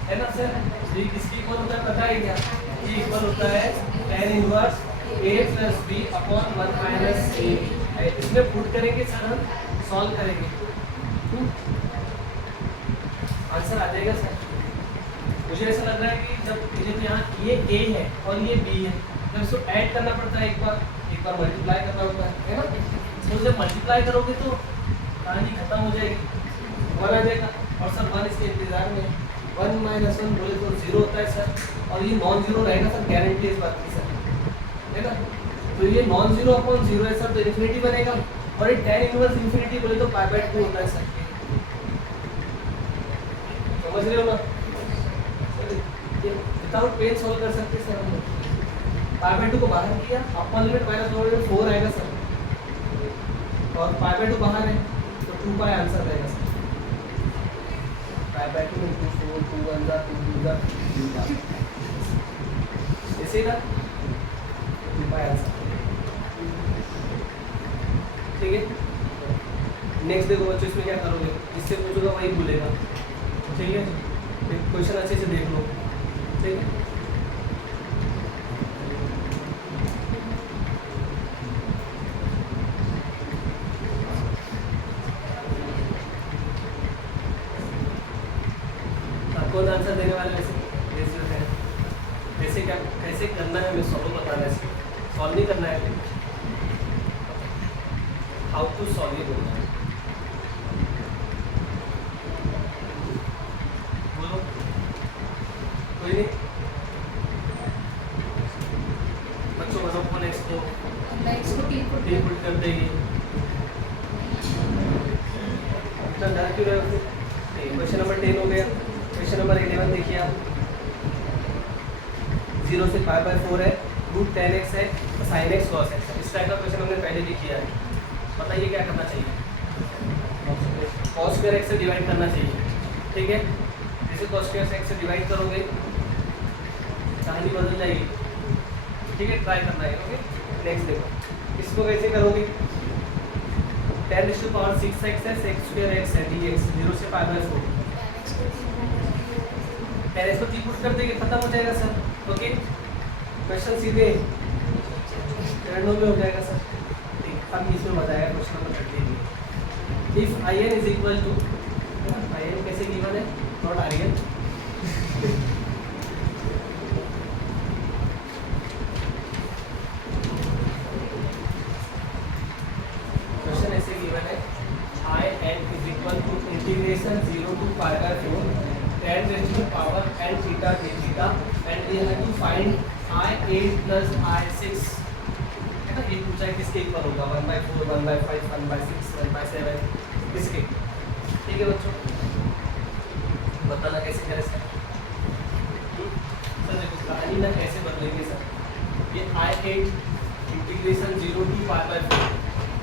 है ना सर। ये किसकी इक्वल होता है पता है क्या? ये इक्वल होता है tan inverse a plus b upon 1 minus a। इसमें पुट करेंगे सर, हम सॉल्व करेंगे, आंसर आ जाएगा सर। मुझे ऐसा लग रहा है कि जब मुझे तो यहाँ ये a है और ये b है, जब इसको ऐड करना पड़ता है, एक बार मल्टीप्लाई करना होता है ना। तो जब मल्टीप्लाई करोगे तो कहानी खत्म हो जाएगी, 1 आ जाएगा। और सर 1 इसके इंतजार में, 1 माइनस 1 बोले तो 0 होता है सर, और ये नॉन जीरो रहेगा सर, गारंटी इस बात की सर, है ना। तो ये नॉन जीरो अपॉन 0 है सर, तो इन्फिनिटी बनेगा। और ये tan इनवर्स इन्फिनिटी बोले तो पाई बाय 2 होता है सर। समझ रहे हो ना? विदाउट पेन सॉल्व कर सकते हैं सर हम लोग। पाई बाय 2 को बाहर किया, अपर लिमिट माइनस लोअर लिमिट 4 आएगा सर, और पाई बाय 2 बाहर है तो 2 पाई आंसर रहेगा सर। पाई बाय 2 इंटू 4, 2 1 जा 2 2 जा 2 जा, ऐसे ना 2 पाई आंसर। ठीक है, नेक्स्ट देखो बच्चों, इसमें क्या करोगे, इससे पूछोगा वही भूलेगा। ठीक है, क्वेश्चन अच्छे से देख लो। ठीक है, कौन आंसर देने वाले वैसे कैसे क्या कैसे करना है, मैं सॉल्व बताना है, सॉल्व नहीं करना है, हाउ टू सॉल्व ये बोलना है। बोलो कोई नहीं, बच्चों बताओ कौन एक्स को टी पुट कर देगी, इतना डर क्यों रहे हो? क्वेश्चन नंबर 10 हो गया। क्वेश्चन नंबर 11 देखिए आप, 0 से पाई बाय 4 है, रूट 10x है, साइन एक्स कॉस एक्स है। इस टाइप का क्वेश्चन हमने पहले भी किया है। बताइए क्या करना चाहिए, कॉस स्क्वायर एक्स से डिवाइड करना चाहिए। ठीक है, जैसे कॉस स्क्वायर एक्स से डिवाइड करोगे कहानी बदल जाएगी। ठीक है, ट्राई करना है। ओके, नेक्स्ट देखो, इसको कैसे करोगे, 10⁶6x है, सेक्स स्क्वायर एक्स है, dx 0 से पाई बाय 4, पहले इसको टी पुट कर देंगे, खत्म हो जाएगा सर। ओके, क्वेश्चन सीधे चरणों में हो जाएगा सर। ठीक, अब इसमें बताएगा क्वेश्चन नंबर 13 में, if in is equal to, in कैसे गिवन है, नॉट in, क्वेश्चन ऐसे गिवन है, in is equal to integration 0 to pi by 4 10 raised to the power n theta d theta, and we have to find I8 plus I6, है ना। ये पूछा है किसके इक्वल होगा, 1/4, 1/5, 1/6, 1/7, किसके। ठीक है बच्चों, बताना कैसे करें सर। सर देखो कहानी ना कैसे बदलेंगे सर, ये I8 integration 0 to pi by 4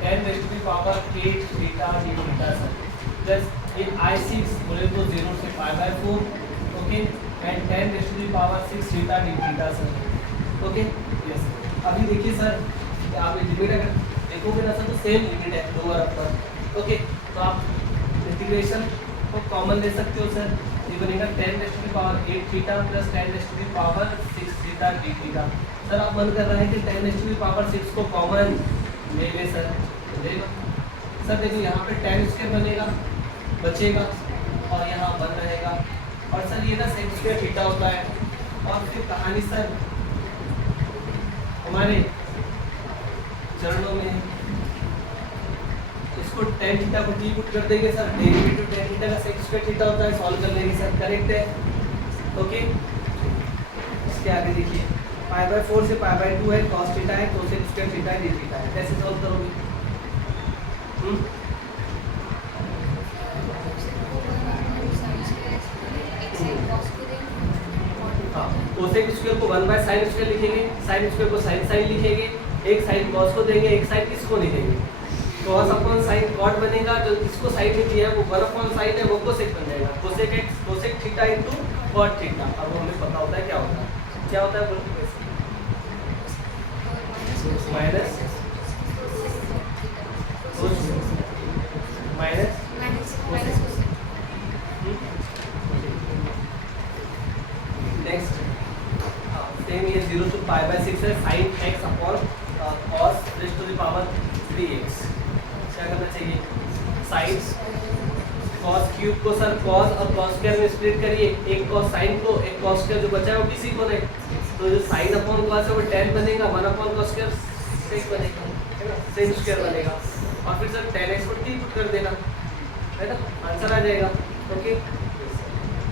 10 raised to the power 8 theta d theta sir, plus ये I6 बोले तो 0 से pi by 4, okay, and 10 raised to the power 6 theta D theta sir. Okay, yes. अभी देखिए सर, आप ये limit अगर देखोगे ना सर तो सेम लिमिट है लोअर अपर। ओके, तो आप इंटीग्रेशन को कॉमन ले सकते हो सर, ये बनेगा 10 raised to the power 8 theta plus 10 raised to the power 6 theta D theta. Sir आप मन कर रहे हैं कि 10 raised to the power 6 को कॉमन ले ले सर, लेगा सर। देखो यहाँ पे 10 स्क्वायर बनेगा, बचेगा, और यहाँ 1 रहेगा, और सर ये ना सेक स्क्वायर थीटा होता है। और फिर कहानी सर हमारे चरणों में इसको tan थीटा को टी पुट कर देंगे सर, डेरिवेटिव tan थीटा का सेक स्क्वायर थीटा होता है, सॉल्व कर लेंगे सर, करेक्ट है। ओके, इसके आगे देखिए, पाई बाय 4 से पाई बाय 2 है, cos थीटा है, cosec स्क्वायर थीटा है, d थीटा है, कैसे सॉल्व करोगे। कोसेक स्क्वायर को 1 बाय साइन स्क्वायर लिखेंगे, साइन स्क्वायर को साइन साइन लिखेंगे, एक साइन कॉस को देंगे, एक साइन किसको नहीं देंगे, कॉस अपॉन साइन कॉट बनेगा, जो इसको साइन में दिया है वो 1 अपॉन साइन है, वो कोसेक बन जाएगा, cosec x cosec theta into cot theta. अब हमें पता होता है क्या होता है, क्या होता है बोलते हैं माइनस माइनस नेक्स्ट सेम ये 0 to पाई बाय 6 है, sin x upon cos raise to the power 3x। क्या करना चाहिए, sin cos क्यूब को सर cos और cos स्क्वायर में स्प्लिट करिए, एक cos sin को एक cos स्क्वायर जो बचा है वो किसी को नहीं, तो जो sin अपॉन cos है वो tan बनेगा, 1 अपॉन cos स्क्वायर sec बनेगा, है ना, sec स्क्वायर बनेगा, और फिर सर tan x को t पुट कर देना, है ना, आंसर आ जाएगा। ओके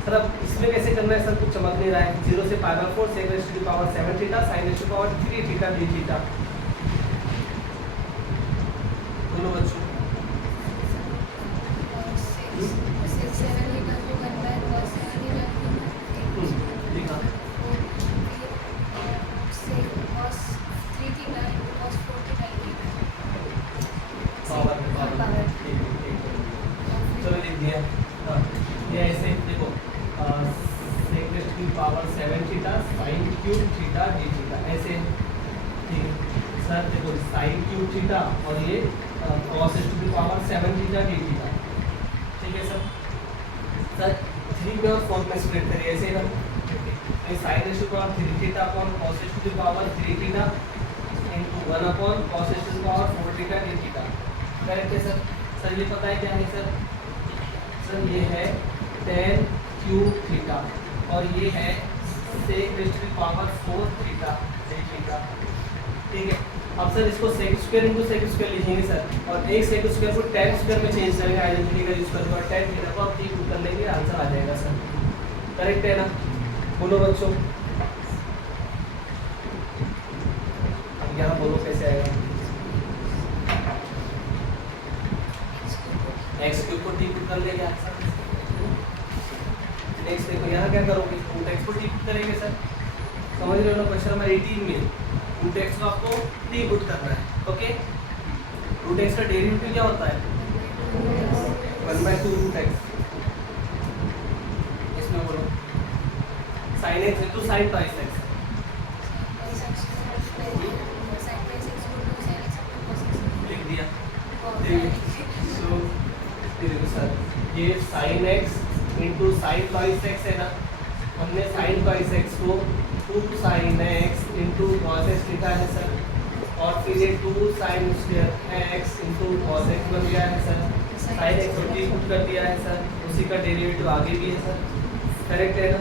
सर, अब इसमें कैसे करना है सर, कुछ चमक नहीं रहा है। 0 से pi by 4 sec raise to the power 7 theta sin raise to the power 3 theta d theta. बोलो बच्चों, लिखा और ये cos to the power 7 theta d theta. ठीक है सर 3 में और 4 में स्प्लिट करिए ऐसे ना, sin to the power 3 theta upon cos to the power 3 theta into 1 upon cos to the power 4 theta d theta. Correct है सर। सर ये पता है क्या है सर ये है tan क्यूब थीटा और ये है sec to the power 4 theta d theta. ठीक है, अब सर इसको sec square into sec square लिखेंगे सर, और एक sec स्क्वायर को tan स्क्वायर में चेंज करेंगे, आइडेंटिटी का यूज करके, और tan थीटा को आप ठीक कर लेंगे, आंसर आ जाएगा सर। करेक्ट है ना? बोलो बच्चों, अब यहाँ बोलो कैसे आएगा। x क्यूब को ठीक कर लेंगे आंसर। नेक्स्ट देखो यहाँ क्या करोगे, रूट x को ठीक करेंगे सर, समझ रहे हो ना? क्वेश्चन नंबर 18 में रूट x को आपको टी पुट करना है। ओके, रूट x का डेरिवेटिव क्या होता है? 1/2 रूट x। इसमें बोलो sin x into sin twice x। लिख दिया। तो देखो सर ये sin x into sin twice x है ना, हमने sin twice x को 2 sin x into cos x लिखा है सर, और फिर ये 2 sin square x into cos x बन गया है सर। sin x को टी पुट कर दिया है सर, उसी का डेरिवेटिव आगे भी है सर। करेक्ट है ना?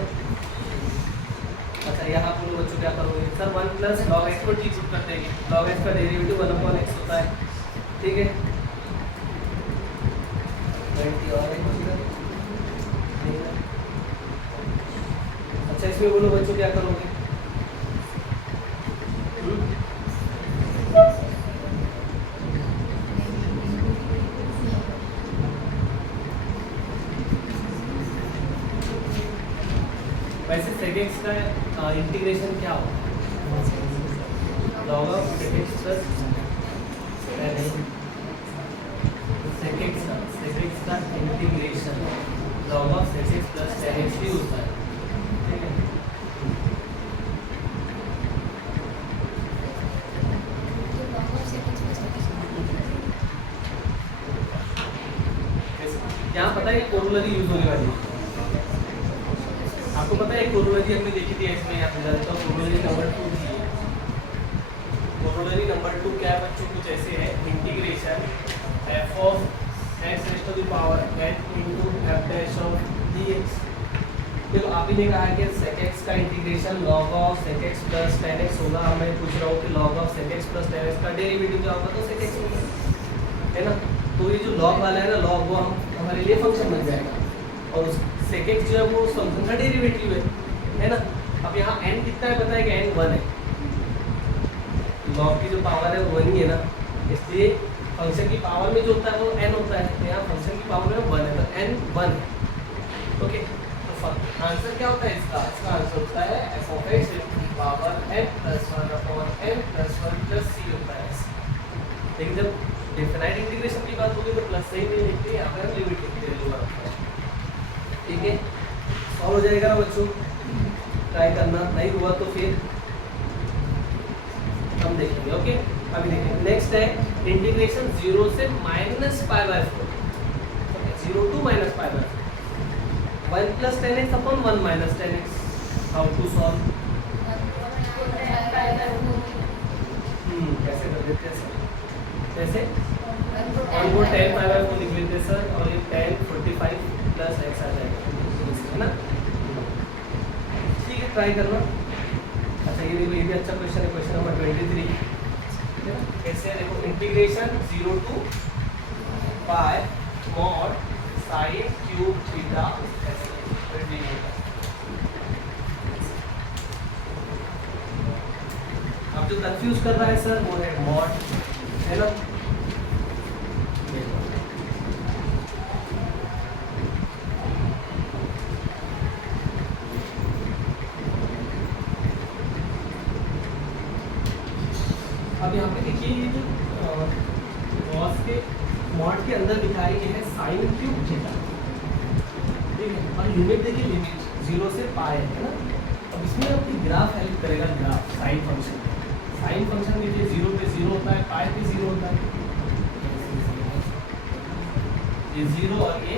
अच्छा यहाँ बोलो बच्चों क्या करोगे सर, 1 प्लस log x को टी पुट कर देंगे, log x का डेरिवेटिव 1/x होता है। ठीक है, 20 और एक बचेगा। अच्छा इसमें बोलो बच्चों क्या करोगे? वैसे sec x का इंटीग्रेशन क्या होगा? log of sec x plus sec x का integration log of sec x plus tan x ही होता है। ठीक है, यहाँ पता है कि कोरोलरी यूज होने वाली है, आपको पता है कोरोलरी हमने देखी थी इसमें, यहाँ पे तो कोरोलरी नंबर 2 थी। कोरोलरी नंबर 2 क्या है बच्चों? कुछ ऐसे है, integration f of x raised to the power n into f dash of dx। देखो आप ही ने कहा है कि sec x का integration log of sec x plus tan x होगा। मैं पूछ रहा हूँ कि log of sec x plus tan x का डेरिवेटिव क्या होगा? तो sec x होगा, है ना? तो ये जो log वाला है ना, log वो हमारे लिए फंक्शन बन जाएगा, और उस sec x जो है वो उस फंक्शन का डेरिवेटिव है ना? अब यहाँ n कितना है पता है कि n 1 है, log की जो पावर है वो 1 ही है ना, इसलिए फंक्शन की पावर में जो होता है वो n होता है, तो यहाँ फंक्शन की पावर में 1 है, तो n 1 है। ओके, तो आंसर क्या होता है इसका? इसका आंसर होता है f of x power n plus 1 upon n plus 1 plus c होता है। लेकिन जब डिफाइनाइट इंटीग्रेशन की बात होगी तो प्लस से ही नहीं लिखते, यहाँ पर हम लिमिट लिखते हैं लोअर। ठीक है, सॉल्व हो जाएगा ना बच्चों? ट्राई करना, नहीं हुआ तो फिर हम देखेंगे। ओके, अभी देखेंगे। नेक्स्ट है इंटीग्रेशन 0 से -π/4, 0 to -π/4, 1 plus tan x upon 1 minus tan x। How to solve? कैसे कर देते हैं सर? कैसे? 1 को tan π/4 लिख लेते हैं सर, और ये tan 45 प्लस x आ जाएगा, है ना? ठीक है, ट्राई करना। अच्छा ये देखो, ये भी अच्छा क्वेश्चन है, क्वेश्चन नंबर 23। कैसे है देखो, integration 0 to pi mod sin cube theta अब जो कंफ्यूज कर रहा है सर वो है mod, है ना? अब यहाँ पे देखिए, ये जो cos के mod के अंदर लिखा है ये है sin क्यूब थीटा, ठीक है? और लिमिट देखिए, लिमिट 0 से पाई है ना? अब इसमें आपकी ग्राफ हेल्प करेगा, graph sine function. Sine function देखिए 0 पे 0 होता है, पाई पे 0 होता है, ये 0 और ये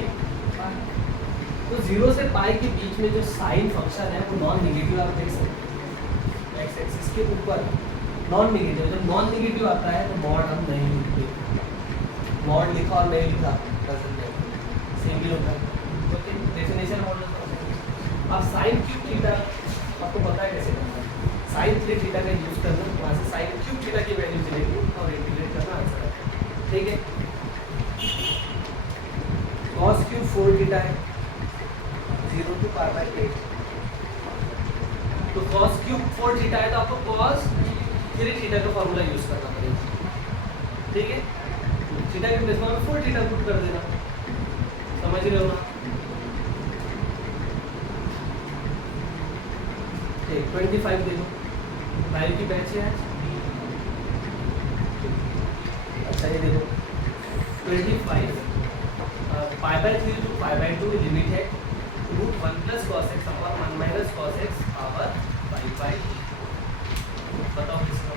तो 0 से पाई के बीच में जो साइन फंक्शन है वो नॉन नेगेटिव आप देख सकते हैं एक्स एक्सिस के ऊपर नॉन नेगेटिव। जब नॉन नेगेटिव आता है तो मॉड हम नहीं लिखते, मॉड लिखा और नहीं लिखा डजंट मैटर, सेम ही होता है। Okay definition mod. अब साइन क्यूब थीटा आपको पता है कैसे करना है, साइन 3 थीटा का यूज करना, वहाँ से साइन क्यूब थीटा की वैल्यू चलेगी और इंटीग्रेट करना आंसर है। ठीक है, cos क्यूब 4 थीटा है 0 to पाई बाय 8, तो cos क्यूब 4 थीटा है तो आपको cos 3 थीटा का फॉर्मूला यूज करना पड़ेगा। ठीक है, थीटा के प्लेस में 4 थीटा पुट कर देना, समझ रहे हो ना। ठीक 25 दे दो, वैल्यू की बैच है, अच्छा ये दे दो 25 pi by 3 to pi by 2 limit है root 1 plus cos X upon 1 minus cos X power pi by, बताओ किसका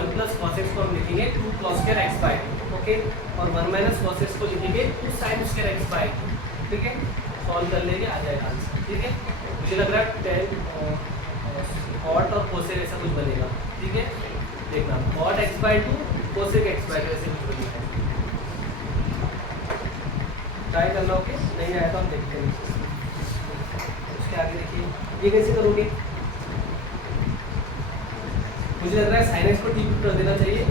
1 प्लस कॉस एक्स को हम लिखेंगे 2 cos square x by, okay, और 1 माइनस कॉस एक्स को लिखेंगे 2 साइन स्क्वायर एक्स बाय। ठीक है, सॉल्व कर लेंगे आ जाएगा आंसर। ठीक है, मुझे लग रहा है 10 कॉट और कोसेक ऐसा कुछ बनेगा। ठीक है, देखना cot x by 2 cosec x by 2 ऐसे कुछ बनेगा, ट्राई करना। ओके, नहीं आया तो हम देखते हैं। उसके आगे देखिए ये कैसे करोगे, मुझे लग रहा है साइन एक्स को टी कर देना चाहिए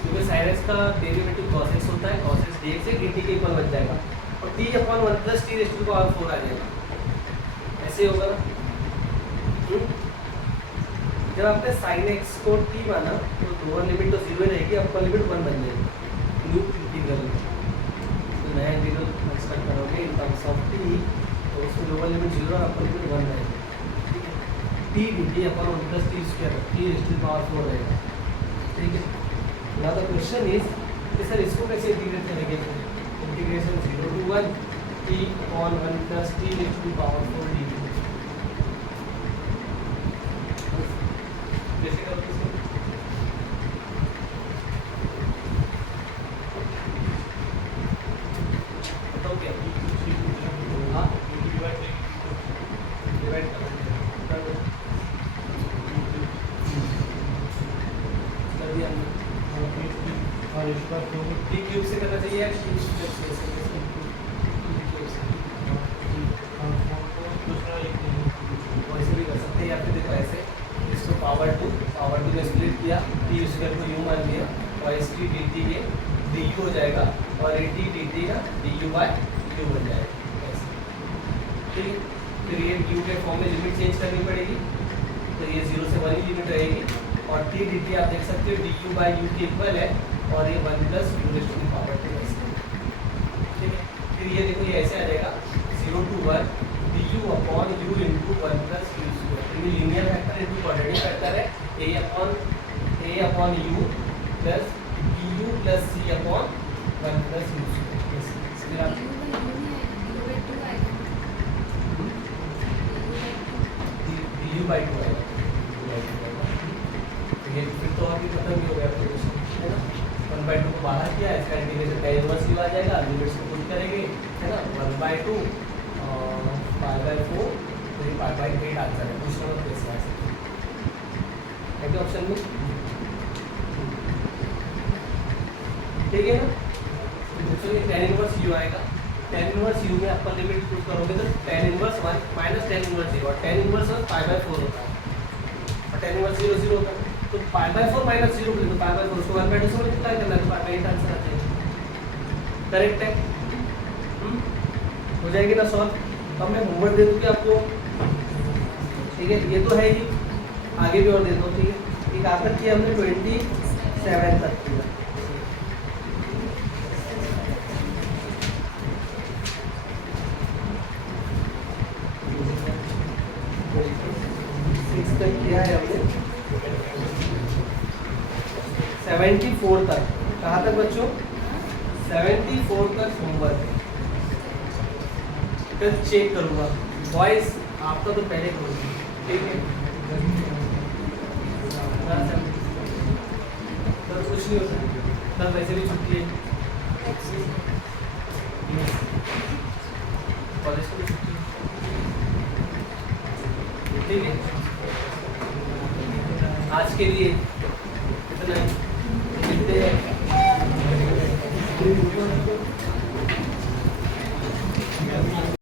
क्योंकि साइन एक्स का डेरिवेटिव cos x होता है, cos x dx से dt के इक्वल बन जाएगा और t upon 1 plus t raise to the power 4 आ जाएगा, ऐसे होगा ना। जब आपने साइन एक्स को t माना तो लोअर लिमिट तो 0 ही रहेगी, अपर लिमिट 1 बन जाएगी, लूप इंटीग्रल तो नया इंटीग्रल कंस्ट्रक्ट करोगे इन टर्म्स ऑफ t, तो उसमें लोअर लिमिट 0 और अपर लिमिट 1 रहेगी। t dt upon 1 plus t square t raise to the power 4 रहेगा। ठीक है, नाउ द क्वेश्चन इज कि सर इसको कैसे इंटीग्रेट करेंगे, integration 0 to 1 t upon 1 plus t raise to the power 4 dt जैसे करो इसको, बताओ क्या हाँ डिवाइड कर दिया और इसका टी क्यूब से करना चाहिए या टी स्क्वायर से दूसरा वैसे भी कर सकते हैं या फिर देखो ऐसे इसको पावर 2 में स्प्लिट किया, टी स्क्वायर को यू मान लिया और इसकी डी टी ये डी यू हो जाएगा और ए टी डी टी का डी यू बाय यू बन जाएगा ऐसे। ठीक है, फिर ये यू के फॉर्म में लिमिट चेंज करनी पड़ेगी तो ये 0 से 1 ही लिमिट रहेगी और टी डी टी आप देख सकते हो डी यू बाई यू के इक्वल है और ये 1 plus u raise to the power 2 ऐसे। ठीक है, फिर ये देखो ये ऐसे आ जाएगा 0 to 1 D U upon U into 1 plus U square, ये linear factor into quadratic factor है, A upon U plus D U plus C upon 1 plus U square. आप डी यू बाई 2 आएगा, ये फिर तो अभी खत्म ही हो गया क्वेश्चन है ना। 1/2 को बाहर किया, इसका इंटीग्रेशन tan इनवर्स यू आ जाएगा, लिमिट्स को पुट करेंगे है ना 1/2 और पाई बाय 4 तो ये पाई बाय 8 आंसर है। दूसरा मतलब कैसे आ सकता है ऑप्शन में, ठीक है ना। तो ये tan इनवर्स यू आएगा, tan इनवर्स यू में अपर लिमिट पुट करोगे तो tan inverse 1 minus tan inverse 0 और tan इनवर्स पाई बाय 4 होता है और tan इनवर्स 0 0 होता है तो पाई बाय 4 माइनस 0 तो पाई बाय 4 उसको 1/2 से मल्टीप्लाई करना है, पाई बाय 8 आंसर आ जाएगा। करेक्ट है, हो जाएगी ना सॉल्व। तो मैं होमवर्क दे दूँ कि आपको, ठीक है, ये तो है ही, आगे भी और दे दो। ठीक है, एक आकर किया हमने 27 तक किया, तक किया है हमने 74 तक। कहाँ तक बच्चों? 74 तक होमवर्क है। फिर चेक करूँगा वॉइस आपका तो पहले करूँगी, ठीक है। तो कुछ नहीं होता है। कल वैसे भी छुट्टी है, कॉलेज की भी छुट्टी है, ठीक है। आज के लिए इतना ही, मिलते हैं।